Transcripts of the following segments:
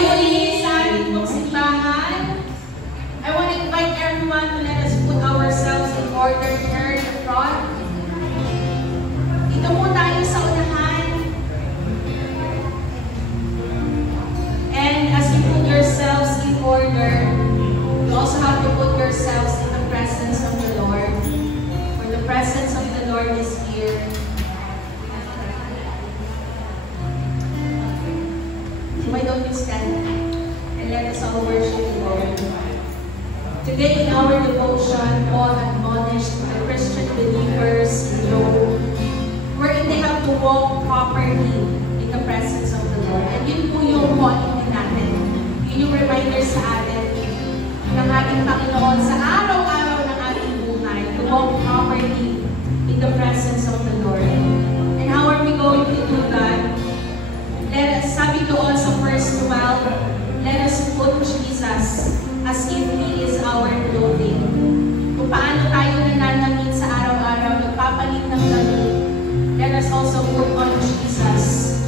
muli sa ating simbahan. I want to invite everyone to let us put ourselves in order here in the front. Dito po tayo sa unahan. And as you put yourselves in order, you also have to put yourselves in the presence of the Lord. For the presence of the Lord is here. Why don't you stand and let us all worship the Lord. Today in our devotion, Paul admonished the Christian believers in Rome, wherein they have to walk properly in the presence of the Lord. And yun po yung calling din natin. Yun yung reminder sa atin ng ating Panginoon sa araw-araw ng ating buhay, to walk properly in the presence of the Lord. And how are we going to do that? Let us, sabi doon sa verse 12, let us put Jesus as if He is our clothing. Kung paano tayo nananamit sa araw-araw, nagpapalit ng damit, let us also put on Jesus,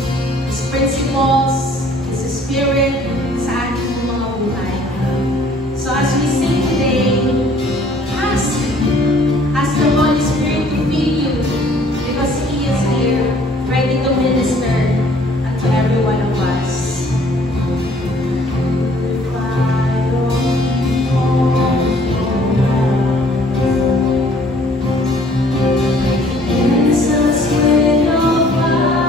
His principles, His Spirit, sa ating mga buhay. So as we sing today, ask the Holy Spirit to fill you, because He is here, ready to minister to every one of us. Jesus, with your fire.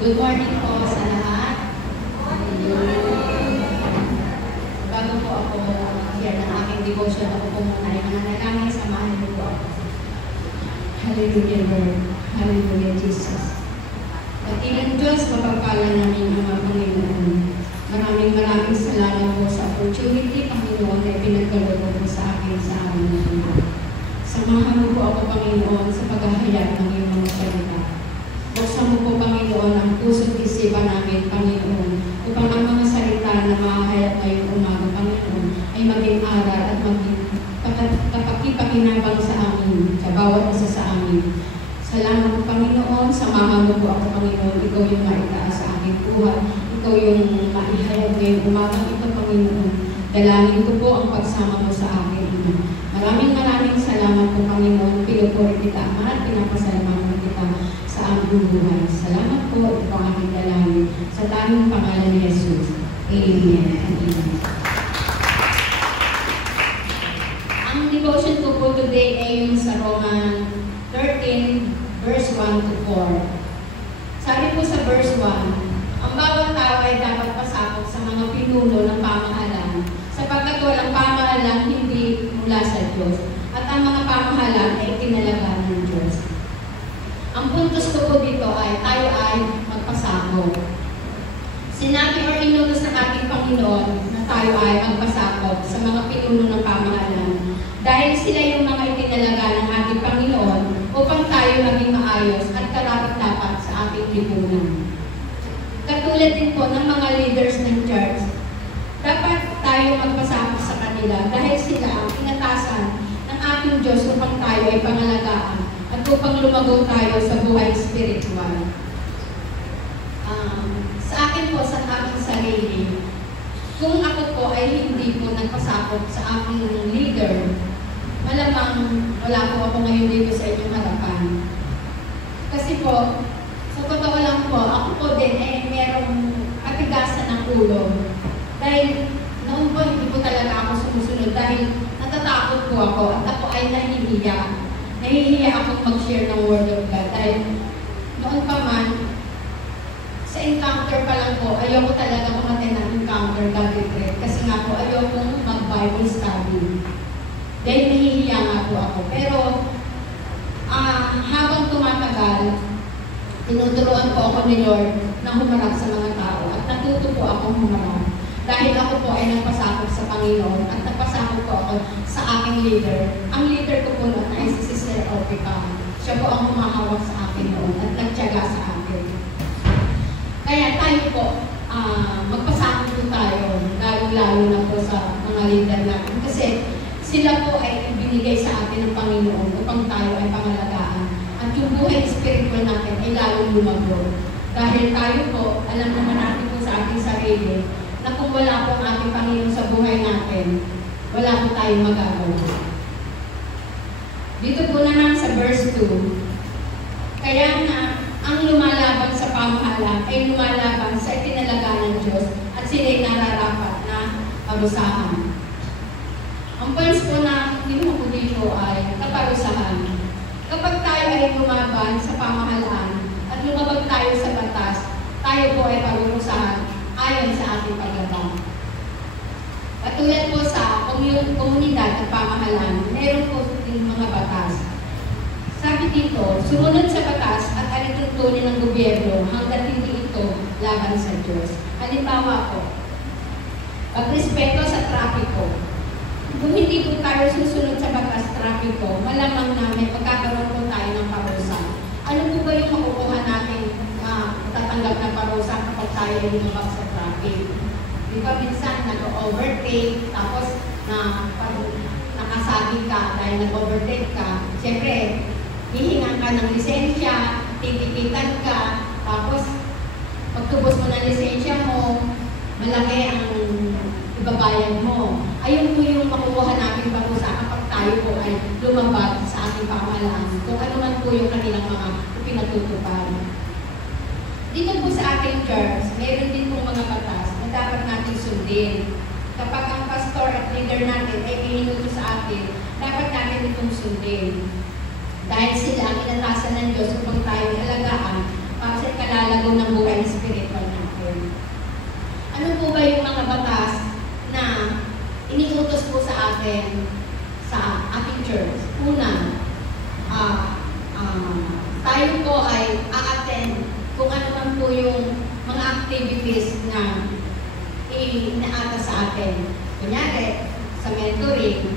Good morning po sa lahat. Bago po ako share ng aking devotion, ako po muna ay mananalangin, samahan niyo po ako. Hallelujah, Lord. Hallelujah, Jesus. Dakilang Diyos, mapagpala namin ang Panginoon. Maraming salamat po sa opportunity, Panginoon, na pinagkaloob po sa akin sa aming mundo. Samahan mo po ako, Panginoon, sa paghahayag ng iyong mga salita. Buksan mo po, Panginoon, ang puso't isipan namin, Panginoon, upang ang mga salita na mahahayag ngayong umaga, Panginoon, ay maging aral at maging kapakipakinabang sa amin, sa bawat isa sa amin. Salamat po, Panginoon, samahan mo po ako, Panginoon, ikaw yung maitaas sa aking buhay, ikaw yung maihayag ngayong umaga ito, Panginoon. Dalangin ko po ang pagsama mo sa akin, Ina. Maraming salamat po, Panginoon, pinupuri kita, at pinapasalamatan kita sa aming buhay. Salamat po, ito ang aking dalangin. Sa tanging pangalan ni Jesus. Amen. Amen. Ang devotion ko po today ay yung sa Roman 13, verse 1 to 4. Sabi po sa verse 1, ang bawat tao ay dapat pasakop sa mga pinuno ng pamahalaan, sapagkat walang pamahalaan hindi mula sa Diyos, at ang mga pamahalaan ay tinalaga ng Diyos. Ang puntos ko po dito ay tayo ay magpasakop. Sinabi or inutos ng ating Panginoon na tayo ay magpasakop sa mga pinuno ng pamahalaan dahil sila yung mga itinalaga ng ating Panginoon upang tayo maging maayos at karapat-dapat sa ating lipunan. Katulad din po ng mga leaders ng church, dapat tayo magpasakop sa kanila dahil sila ang inatasan ng ating Diyos upang tayo ay pangalagaan at upang lumago tayo sa buhay spiritual. Sa akin po, sa aking sarili, kung ako po ay hindi po nagpasakop sa aking leader, malamang wala po ako ngayon dito sa inyong harapan. Kasi po, sa totoo lang po, ako po din ay merong katigasan ng ulo. Dahil noon po hindi po talaga ako sumusunod dahil natatakot po ako at ako ay nahihiya. Nahihiya akong mag-share ng Word of God dahil noon pa man, sa encounter pa lang po, ayoko talaga umaten ng encounter God retreat kasi nga po ayoko mag-Bible study. Dahil nahihiya nga po ako. Pero habang tumatagal, tinuturuan po ako ni Lord na humarap sa mga tao at natuto po akong humarap. Dahil ako po ay nagpasakop sa Panginoon at nagpasakop po ako sa aking leader. Ang leader ko po noon ay si Sister Orpica. Siya po ang humahawak sa akin noon at nagtiyaga sa akin. Kaya tayo po, magpasakop po tayo, lalo-lalo na po sa mga leader natin. Kasi sila po ay binigay sa atin ng Panginoon upang tayo ay pangalagaan. At yung buhay spiritual natin ay lalong lumago. Dahil tayo po, alam naman natin po sa ating sarili, na kung wala po ang ating Panginoon sa buhay natin, wala po tayong magagawa. Dito po naman sa verse 2, kaya nga, ang lumalaban sa pamahalaan ay lumalaban sa itinalaga ng Diyos at sila'y nararapat na parusahan. Ang points po na kinuha ko dito ay kaparusahan. Kapag tayo ay lumaban sa pamahalaan at lumabag tayo sa batas, tayo po ay parurusahan ayon sa ating paglabag. Katulad po sa komunidad at pamahalaan, mayroon po yung mga batas. Sabi dito, sumunod sa batas at alituntunin ng gobyerno hanggat hindi ito laban sa Diyos. Halimbawa po, pagrespeto sa trapiko. Kung hindi po tayo susunod sa batas trapiko, malamang namin magkakaroon po tayo ng parusa. Ano po ba yung makukuha natin tatanggap na parusa kapag tayo ay lumabag sa traffic? Di ba minsan nag-overtake, tapos nakasabi ka dahil nag-overtake ka, siyempre, hihingan ka ng lisensya, titikitan ka, tapos pagtubos mo ng lisensya mo, malaki ang ibabayad mo. Ayun po yung makukuha natin parusa kapag tayo po ay lumabag sa ating pamahalaan. Kung ano man po yung kanilang mga pinatutupad. Dito po sa ating church, meron din pong mga batas na dapat natin sundin. Kapag ang pastor at leader natin ay ihinuto sa atin, dapat natin itong sundin. Dahil sila ang inatasan ng Diyos upang tayo alagaan para sa kalalagaw ng buhay buhay spiritual natin. Ano po ba yung mga batas na iniutos po sa atin sa ating church? Una, tayo po ay a-attend kung ano man po yung mga activities na inaata sa atin. Kunyari, sa mentoring,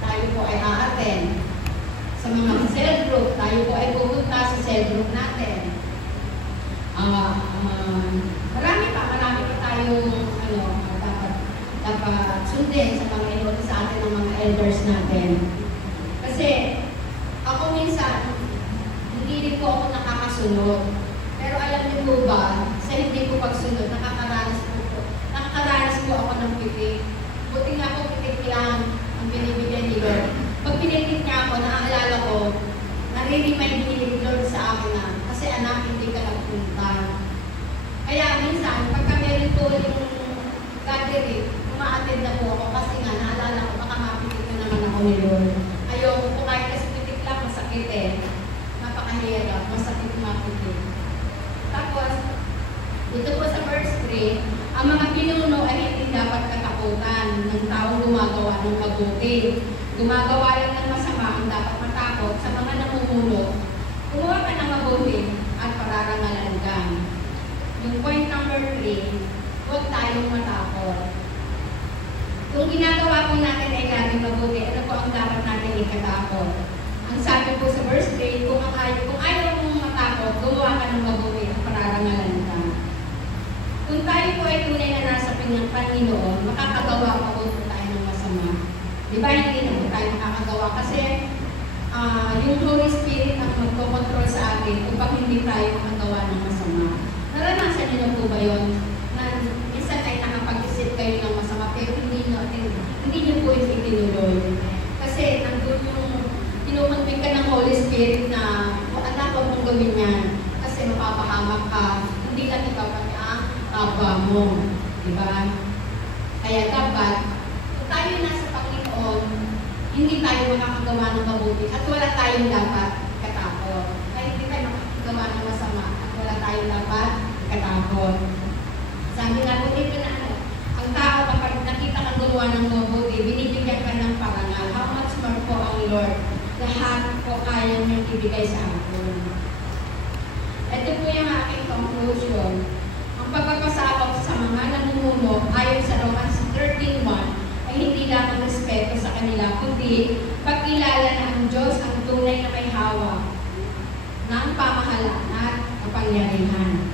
tayo po ay a-attend. Sa mga cell group, tayo po ay pupunta sa cell group natin. Marami pa tayong dapat sundin sa mga inutos sa atin ng mga elders natin. Kasi ako minsan, hindi rin po ako nakakasunod. Pero alam niyo po ba, sa hindi ko pagsunod, nakakaranas po ako ng pitik. Buti nga ako pitik lang ang binibigyan ni Lord. Pag pinitik niya ako, naaalala ko, nare-remind ni Lord sa akin na, kasi anak, hindi ka nagpunta. Kaya minsan, pagka meron po yung gathering, uma-attend na po ako kasi nga, naalala ko, baka mapitik na naman ako ni Lord. Ayoko po kahit kasi pitik lang, masakit eh. Napakahirap, masakit mapitik. Tapos, dito po sa verse 3, ang mga pinuno ay hindi dapat katakutan ng taong gumagawa ng mabuti. Gumagawa lang ng masama ang dapat matakot sa mga namumuno. Gumawa ka ng mabuti at pararangalan ka. Yung point number 3, huwag tayong matakot. Kung ginagawa po natin ay laging mabuti, ano po ang dapat natin ikatakot? Ang sabi po sa verse 3, kung ayaw mong matakot, gumawa ka ng mabuti at pararangalan ka. Kung tayo po ay tunay na nasa Panginoon, makakagawa pa po tayo ng masama. Di ba hindi na po tayo makakagawa? Kasi yung Holy Spirit ang magkocontrol sa atin upang hindi tayo makagawa ng masama. Naranasan niyo po ba yun? Na minsan ay nakapag-isip kayo ng masama pero hindi niyo po itinuloy. Kasi nandun yung kinukonvict ka ng Holy Spirit na anak, huwag mong gawin yan. Kasi mapapahamak ka. Hindi lang ikaw pati aba mo. Diba? Kaya dapat, kung tayo nasa Panginoon, hindi tayo makakagawa ng mabuti at wala tayong dapat katakot. Kaya hindi tayo makakagawa ng masama at wala tayong dapat katakot. Sabi nga po dito na ang tao kapag nakita kang gumawa ng mabuti, binibigyan ka ng parangal. How much more po ang Lord? Lahat po kaya niyang ibigay sa atin. Ito po yung aking conclusion. Ang pagpapasakop sa mga namumuno ayon sa Romans 13:1 ay hindi lamang respeto sa kanila, kundi pagkilala na ang Diyos ang tunay na may hawak ng pamahalaan at kapangyarihan.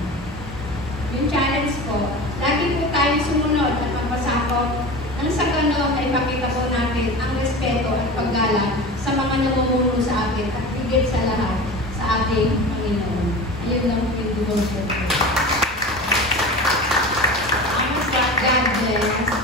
Yung challenge ko, lagi po tayong sumunod at magpasakop nang sa ganoon ay pakita po natin ang respeto at paggalang sa mga namumuno sa atin at higit sa lahat sa ating Panginoon. Ayun lang po yung devotion ko. God bless.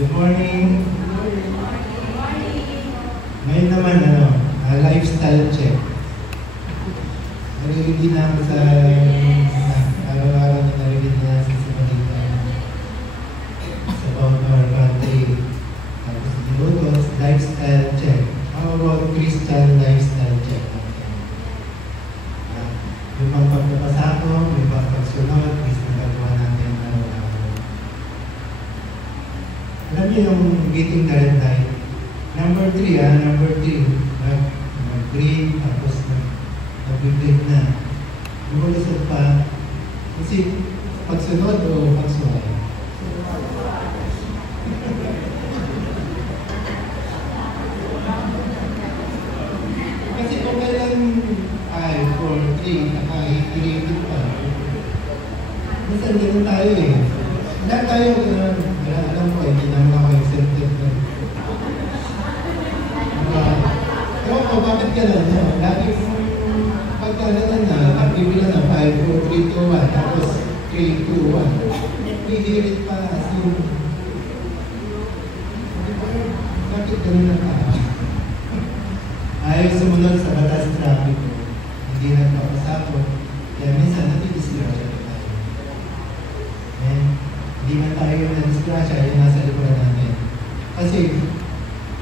Good morning. Ngayon naman, lifestyle check. Narinig na ako sa araw-araw na narinig na sa Samaritan sa about our country. Tapos dinutos, lifestyle check. How about Christian lifestyle check? Yung pang pagpapasakong, yung pang pagsunod, is nagagawa natin araw-araw. Alam niyo yung getting the red light? Number 3, number 3. Nag-green, tapos nag-break na. Lumulusot pa. Kasi pagsunod o pagsuway? Kasi kung kailan 5, 4, 3, naka-itirated pa. Minsan ganun tayo eh. Lahat tayo, alam ko, hindi naman ako exempted na. Ewan ko, bakit ka lang? Lagi pagkalanan na, bibilang na 5, 4, 3, 2, 1, tapos 3, 2, 1. Hihirit pa. So, bakit ganun na tayo? Ay, tayo sumunod sa batas trapiko, hindi nagpapasakot, kaya minsan natidisgrasya tayo. Amen? Hindi man tayo na-disgrasya, yung nasa likuran natin. Kasi,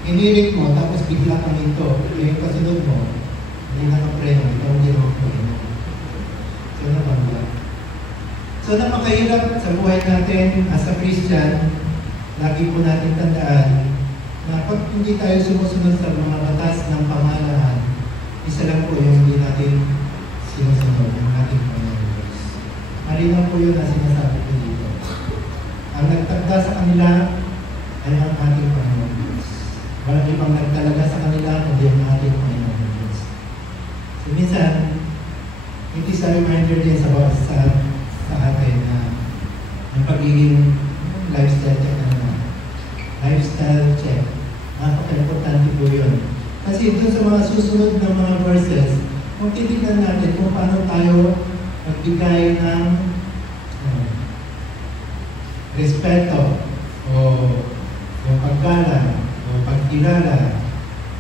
inirit mo, tapos bigla kang ito, yung kasunod mo, hindi nakapreno, ikaw hindi nakapreno. So, napangga. So, napakahirap sa buhay natin as a Christian, lagi po natin tandaan na pag hindi tayo sumusunod sa mga batas ng pamahalaan, isa lang po yung hindi natin sinusunod ng ating Panginoon Diyos. Malinaw po yun na sinasabi ko dito. Ang nagtagda sa kanila ay ang ating Panginoon Diyos. Walang ibang nagtalaga sa kanila kundi ang ating Panginoon Diyos. So minsan, it is a reminder din sa atin na ang pagiging lifestyle check na naman. Lifestyle check. Napaka-importante po yun. Kasi ito sa mga susunod na mga verses, kung titignan natin kung paano tayo magbigay ng respeto o paggalang o pagkilala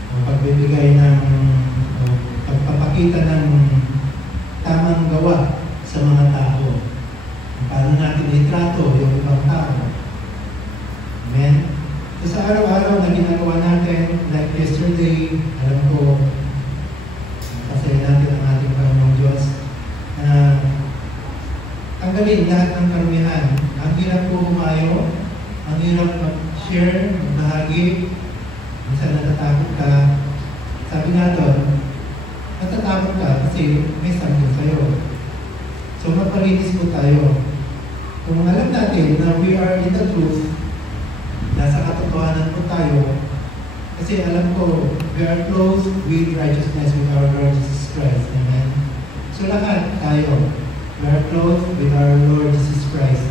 o pagbibigay ng o pagpapakita ng tamang gawa sa mga tao. Kung paano natin itrato yung ibang tao. Amen? So sa araw-araw na ginagawa natin, like yesterday, alam ko, kasi natin ang ating Panginoong Diyos, na tanggalin lahat ng karumihan. Ang hirap po humayo, ang hirap mag-share, magbahagi, minsan natatakot ka. Sabi nga doon, natatakot ka kasi may something sa'yo. So magpalinis po tayo. Kung alam natin na we are in the truth, nasa katotohanan po tayo, kasi alam ko, we are clothed with righteousness with our Lord Jesus Christ. Amen? So lahat tayo, we are clothed with our Lord Jesus Christ.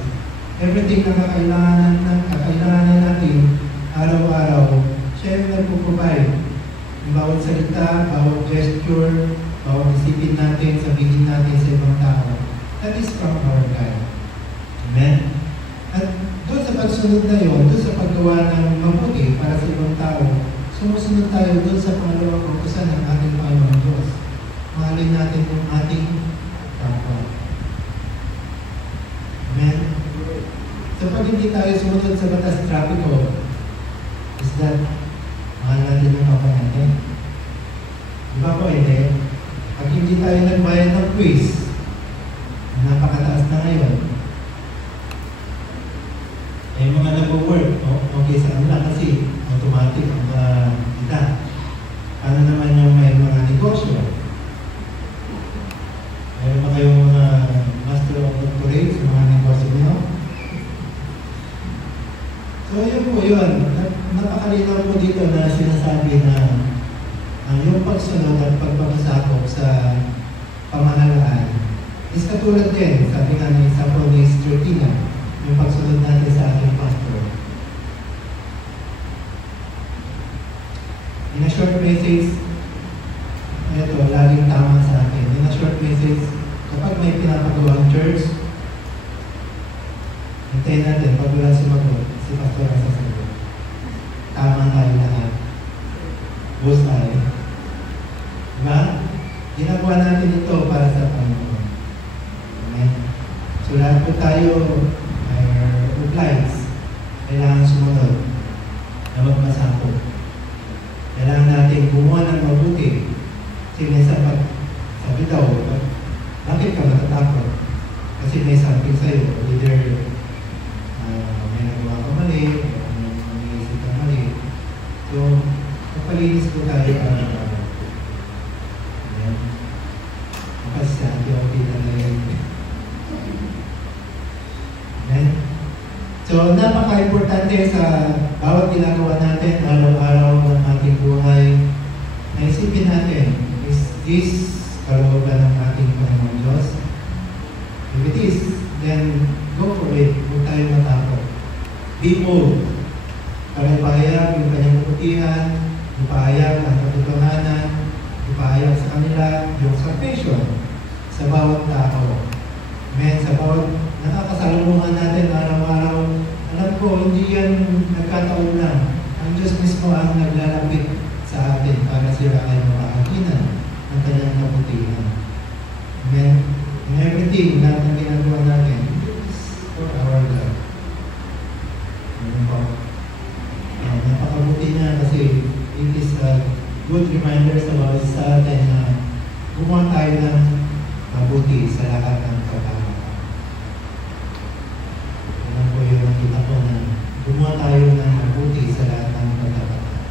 Everything na kakailanganan natin araw-araw, siya yung nagpo-provide. Yung bawat salita, bawat gesture, bawat isipin natin, sabihin natin sa ibang tao, that is from our God. Amen? At doon sa pagsunod na yun, doon sa paggawa ng mabuti para sa ibang tao, sumusunod tayo doon sa pangalawang kautusan ng ating Panginoon Diyos. Mahalin natin yung ating kapwa. Amen? So pag hindi tayo sumunod sa batas trapiko, is that mahal natin yung kapwa natin? Diba po, hindi? Pag hindi tayo nagbayad ng quiz, napakataas na ngayon, eh mga nag-work, okay sa kanila kasi automatic ang kita. Ano naman yung may mga negosyo? Meron pa kayong mga master of corporate sa mga negosyo niyo? So yun po yun. Napakalinaw po dito na sinasabi na yung pagsunod at pagpapasakop sa pamahalaan is katulad din, sabi nga ni Sapronis 13, yung pagsunod natin sa ating pastor. In a short message, ito, laging tama sa akin. In a short message, kapag may pinapagawang church, hintayin natin, pag wala sumagot, si pastor ang sasagot. Tama tayo lahat. Bullseye. Diba? Ginagawa natin ito para sa Panginoon. Amen? So lahat po tayo lights, kailangan sumunod na magmasakot. Kailangan natin gumawa ng mabuti. Kasi may sabi daw, bakit ka matatakot? Kasi may something sa'yo. Either may nagawa ka mali, o may isip ka mali. So, kapalinis ko tayo para kasi sa ating na yun. Amen? So, napaka-importante sa bawat ginagawa natin araw-araw ng ating buhay. Naisipin natin, is this kalooban ng ating Panginoon Diyos? If it is, then go for it. Huwag tayo matakot. Be bold. Para ipahayag yung kanyang kaputihan, ipahayag ang katotohanan, ipahayag sa kanila yung salvation sa bawat tao. Amen. Sa bawat nakakasalamuhan natin araw-araw, alam ko, hindi yan nagkataon lang. Ang Diyos mismo ang naglalapit sa atin para sila ay makaagay. kanyang kabutihan. Amen? In everything na ginagawa natin, is for our God. Ano po? Napakabuti niya kasi it is a good reminder sa atin na gumawa tayo ng mabuti sa lahat ng pagkakataon. Ano po yung nakita ko na gumawa tayo ng mabuti sa lahat ng pagkakataon.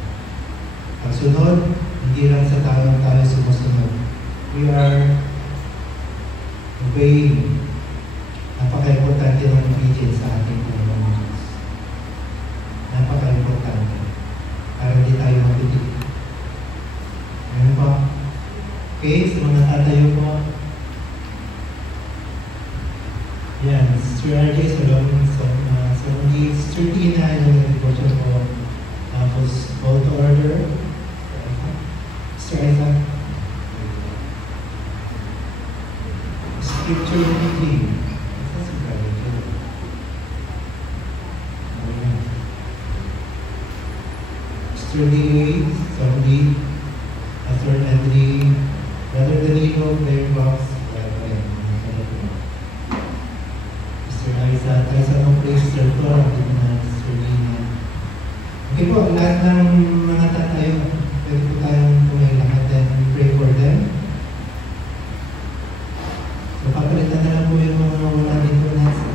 Pagsunod, hindi lang sa tayo sumusunod. We are obeying. Napaka-importante ng obedience sa ating Panginoon. Napaka-importante. Para hindi tayo mabuti. Ano ba? Okay, sa mga tatayo po. Yan, Sister RJ, sa mga Sister Tina, yung devotion po. Tapos, call to order. Sister Isaac. Scripture reading. Sister D.A., Sandy, Pastor Anthony, Brother Danilo, Prayer Box, Sister Isaac ng Praise, Sister Tor, Sister Lina. Okay po, lahat ng mga tatayo, pwede po tayong tumaylang at then pray for them. So, papalitan na lang po yung mga wala dito nasa.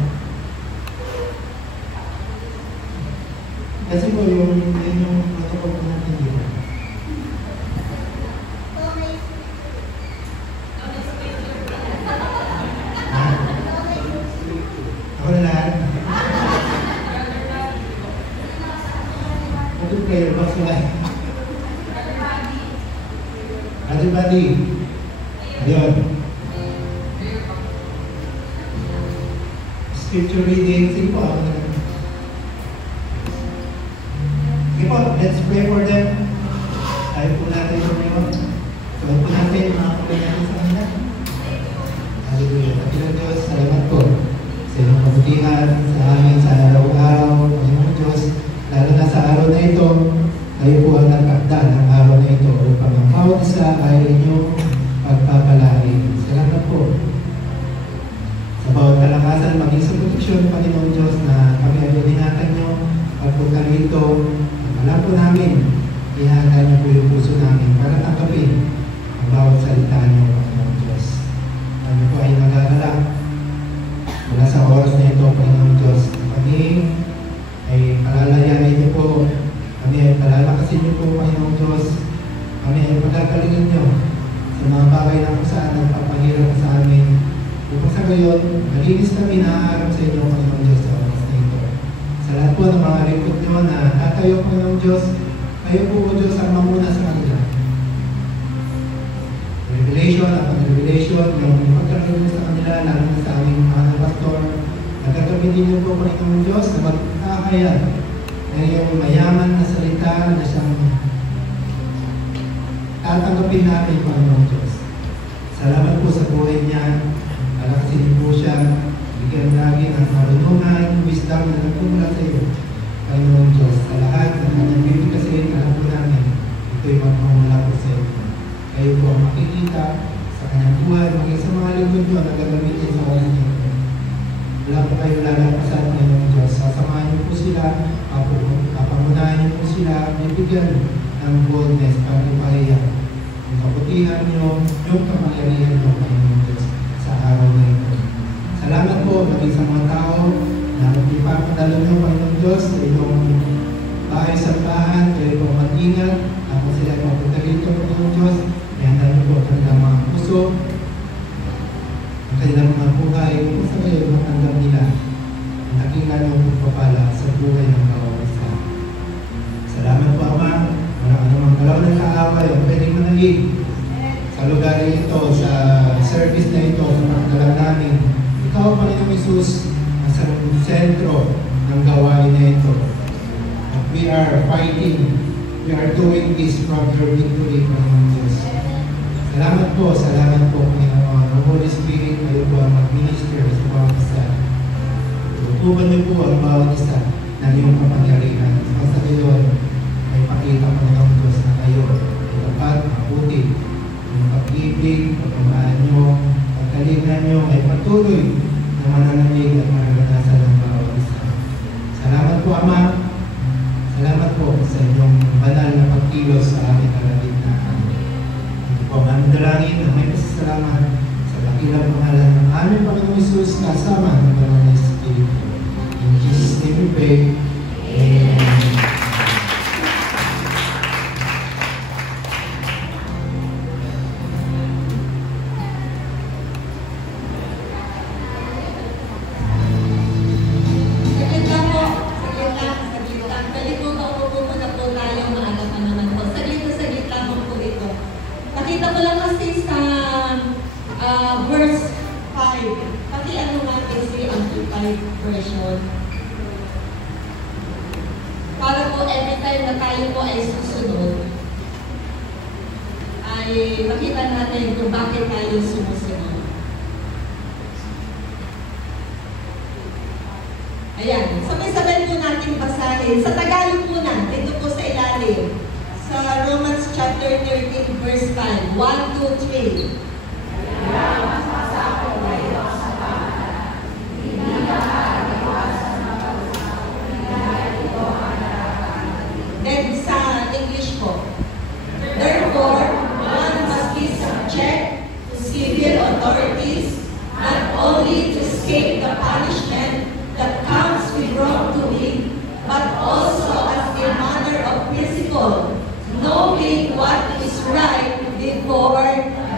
Kasi po yung protocol po natin dito. Ako na lahat. Ito prayer box na lang. Everybody. Ayun. Scripture reading. Sige po, ako na lang. Sige po, let's pray for them. Tayo po natin yung ngayon. Tayo po natin yung mga pagay natin sa kanila. Hallelujah. Pagkilang Diyos, salamat po sa inyong kabutihan sa amin sa araw-araw. Panginoon Diyos, lalo na sa araw na ito, kayo po ang nagkakda ng araw na ito upang ang bawat isa ay inyong pagpapalain. Salamat po sa bawat kalakasan, maging sa proteksyon, Panginoon Diyos, na kami ay biningatan nyo pagpunta rito. Alam po namin, ihanda niyo po yung puso namin para tanggapin ang bawat salita niyo, Panginoon Diyos. Kami po ay nag-aalala mula sa oras na ito, Panginoon Diyos. Kami ay palalayan niyo po. Kami ay palalakasin niyo po, Panginoon Diyos. Kami ay pagkakalingan niyo sa mga bagay na kung saan nagpapahirap sa amin. Upang sa gayon, malinis kami naaarap sa inyo, Panginoon Diyos, sa oras na ito. Sa lahat po ng mga report niyo na natayo, Panginoon Diyos, kayo po, O Diyos, ang mamuna sa kanila. Revelation, yung pagkakaroon sa kanila, lalo na sa aming mga pastor, nagkakabitin niyo po, Panginoon Diyos, na magkakaya na yung mayaman na salita na siyang tatanggapin natin, Panginoon Diyos. Salamat po sa buhay niya. Palakasin niyo po siya. Bigyan lagi ng marunungan, wisdom na nagpumula sa iyo, Panginoon Diyos. Sa lahat ng kanyang bibigkasin, alam po namin, ito'y magmamula po sa iyo. Kayo po ang makikita sa kanyang buhay, maging sa mga lingkod niyo na gagamitin sa oras niyo. Wala po kayo lalampasan, Panginoon Diyos. Sasamahan niyo po sila, papangunahan niyo po sila, bibigyan ng boldness para ipahayag yung kabutihan niyo, yung kapangyarihan niyo, Panginoon Diyos, sa araw na ito. Salamat po, maging sa mga tao na ipapadala niyo, Panginoon Diyos, sa inyong bahay-sambahan, kayo po mag-ingat, tapos sila ay mapunta rito, Panginoon Diyos, ihanda niyo po ang kanilang mga puso, ang kanilang mga buhay, kung sa kayo matandang nila, ang nakingan ng pagpapala sa buhay ng bawat isa. Salamat po, Ama. Walang anumang galaw ng kaaway o pwedeng managig sa lugar ito, sa service na ito, sa pagdala namin. Ikaw, Panginoong Isus, ang sa sentro ng gawain na ito. At we are fighting, we are doing this from your victory, Panginoong Diyos. Salamat po, Panginoon. Ang Holy Spirit, kayo po ang mag-minister sa bawat isa. Tutuban niyo po ang bawat isa ng iyong kapangyarihan. Basta kayo ay pakita, Panginoong Diyos, na kayo ay dapat mabuti yung pag-ibig manalangin na may pasasalamat sa dakilang pangalan ng aming Panginoong Hesus kasama ng Banal na Espiritu. In Jesus' name we pray. Amen. Nakita ko lang kasi sa verse 5. Pati ano natin si Amplified Version. Para po every time na tayo po ay susunod, ay makita natin kung bakit tayo sumusunod. Ayan, sabay-sabay po natin basahin. Sa Tagalog po na, dito po sa ilalim. Sa Romans chapter 13 verse 5, 1, 2, 3. Then sa English po. Therefore, one must be subject to civil authorities, not only to escape the punishment that comes with wrongdoing, but also as a matter of principle, knowing what is right before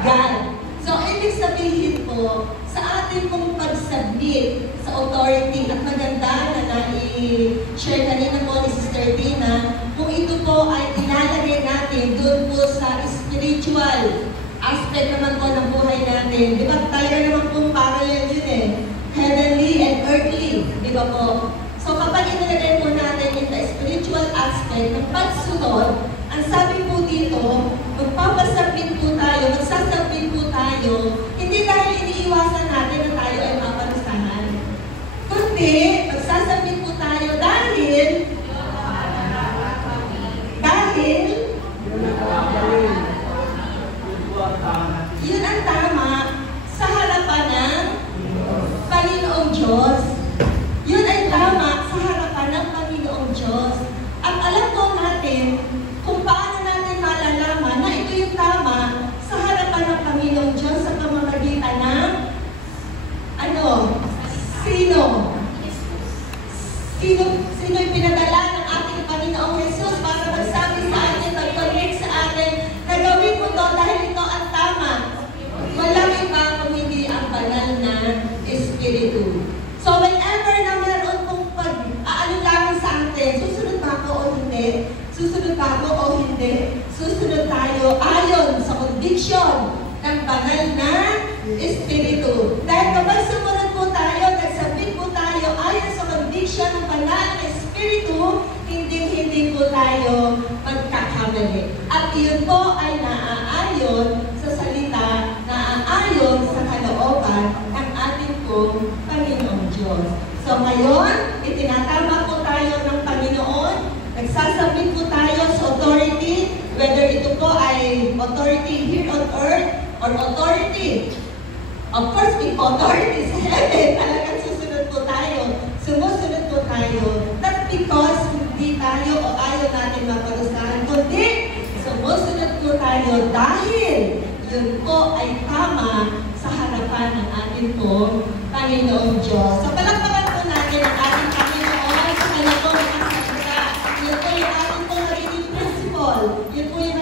God. So, ibig sabihin po, sa ating pong pag-submit sa authority, at maganda na nai-share kanina po ni Sister Tina, kung ito po ay ilalagay natin doon po sa spiritual aspect naman po ng buhay natin. Di ba tayo naman pong parallel yun eh, heavenly and earthly, di ba po? So, kapag inilagay po natin in the spiritual aspect ng pagsunod, ang sabi po dito, magpapasabit po tayo, magsasabit po tayo, hindi dahil iniiwasan natin na tayo ay maparusahan. Kundi, magsasabit po tayo dahil yun ang tama sa harapan ng Panginoong Diyos. Yun ay tama sa harapan ng Panginoong Diyos. At alam po natin kung paano natin malalaman na ito yung tama sa harapan ng Panginoong Diyos sa pamamagitan ng Sino yung pinadala ng ating Panginoong Jesus para magsabi sa atin, mag-connect sa atin, na gawin mo to dahil ito ang tama. Walang iba kung hindi ang banal na Espiritu. So whenever na meron pong pag-aalinlangan sa atin, susunod ba ako o hindi? Susunod ba ako o hindi? Susunod tayo ayon sa conviction ng banal na Espiritu. Dahil kapag sumunod po tayo, nagsabit po tayo ayon sa conviction ng banal na Espiritu, hindi po tayo magkakamali. At iyon po ay naaayon sa salita, naaayon sa kalooban ng ating pong Panginoong Diyos. So ngayon, itinatama po tayo ng Panginoon, nagsasabit po tayo sa authority, whether ito po ay authority here on earth or authority. Of course, may authority sa heaven, talagang susunod po tayo. Sumusunod po tayo. Not because hindi tayo o ayaw natin maparusahan, kundi sumusunod po tayo dahil yun po ay tama sa harapan ng ating pong Panginoong Diyos. So, palakpakan po natin ang ating Panginoon sa kanya pong nakasalita. Yun po yung ating pong nagiging principle. Yun po yung